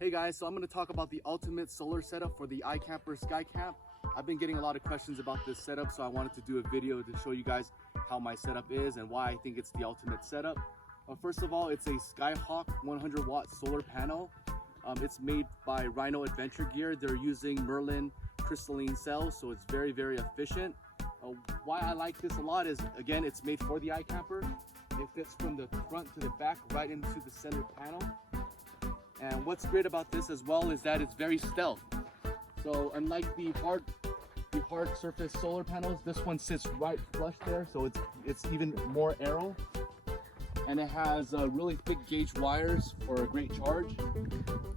Hey guys, so I'm going to talk about the ultimate solar setup for the iKamper Skycamp. I've been getting a lot of questions about this setup, so I wanted to do a video to show you guys how my setup is and why I think it's the ultimate setup. First of all, it's a Solarhawk 100 watt solar panel. It's made by Rhino adventure gear. They're using Merlin crystalline cells, so it's very, very efficient. Why I like this a lot is, again, it's made for the iKamper. It fits from the front to the back right into the center panel. And what's great about this as well is that it's very stealth. So unlike the hard surface solar panels, this one sits right flush there, so it's even more aero. And it has really thick gauge wires for a great charge.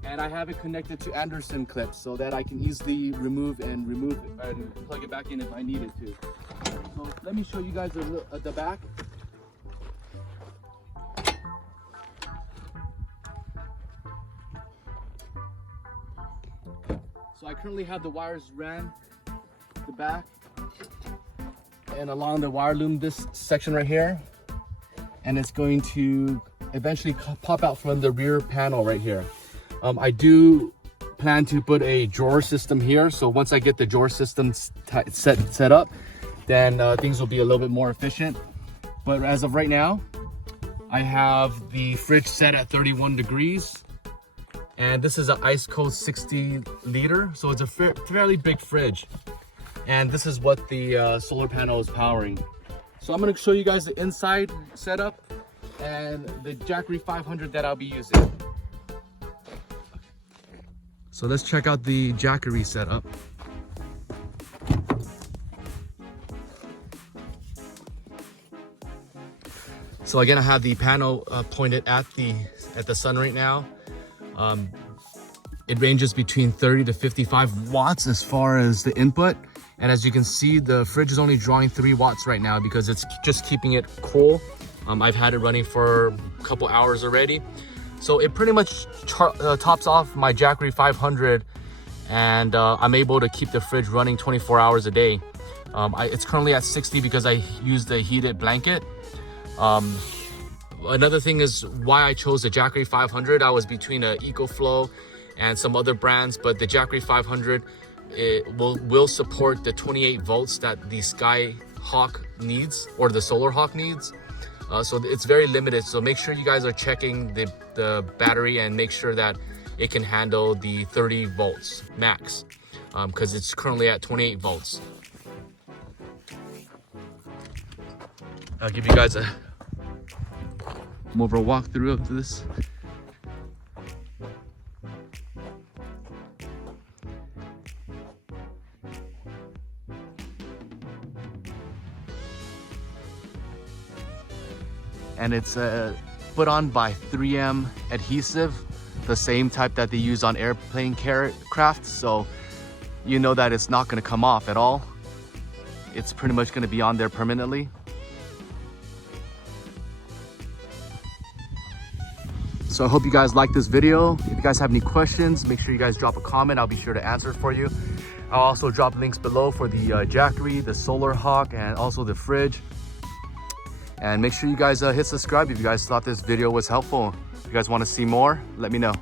And I have it connected to Anderson clips so that I can easily remove and plug it back in if I needed to. So let me show you guys the back. So I currently have the wires ran the back and along the wire loom, this section right here, and it's going to eventually pop out from the rear panel right here. I do plan to put a drawer system here, so once I get the drawer system set up, then things will be a little bit more efficient. But as of right now, I have the fridge set at 31 degrees. And this is an ICECO 60 liter, so it's a fairly big fridge. And this is what the solar panel is powering. So I'm going to show you guys the inside setup and the Jackery 500 that I'll be using. So let's check out the Jackery setup. So again, I have the panel pointed at the sun right now. It ranges between 30 to 55 watts as far as the input, and as you can see, the fridge is only drawing 3 watts right now because it's just keeping it cool. I've had it running for a couple hours already, so it pretty much tops off my Jackery 500, and I'm able to keep the fridge running 24 hours a day. It's currently at 60 because I used the heated blanket. Another thing is why I chose the Jackery 500. I was between a EcoFlow and some other brands, but the Jackery 500 will support the 28 volts that the Skyhawk needs, or the Solarhawk needs. So it's very limited. So make sure you guys are checking the battery and make sure that it can handle the 30 volts max, because it's currently at 28 volts. I'll give you guys more of a walkthrough of this. And it's put on by 3M adhesive, the same type that they use on airplane craft, so you know that it's not going to come off at all. It's pretty much going to be on there permanently. So I hope you guys like this video. If you guys have any questions, make sure you guys drop a comment. I'll be sure to answer for you. I'll also drop links below for the Jackery, the Solarhawk, and also the fridge. And make sure you guys hit subscribe if you guys thought this video was helpful. If you guys want to see more, let me know.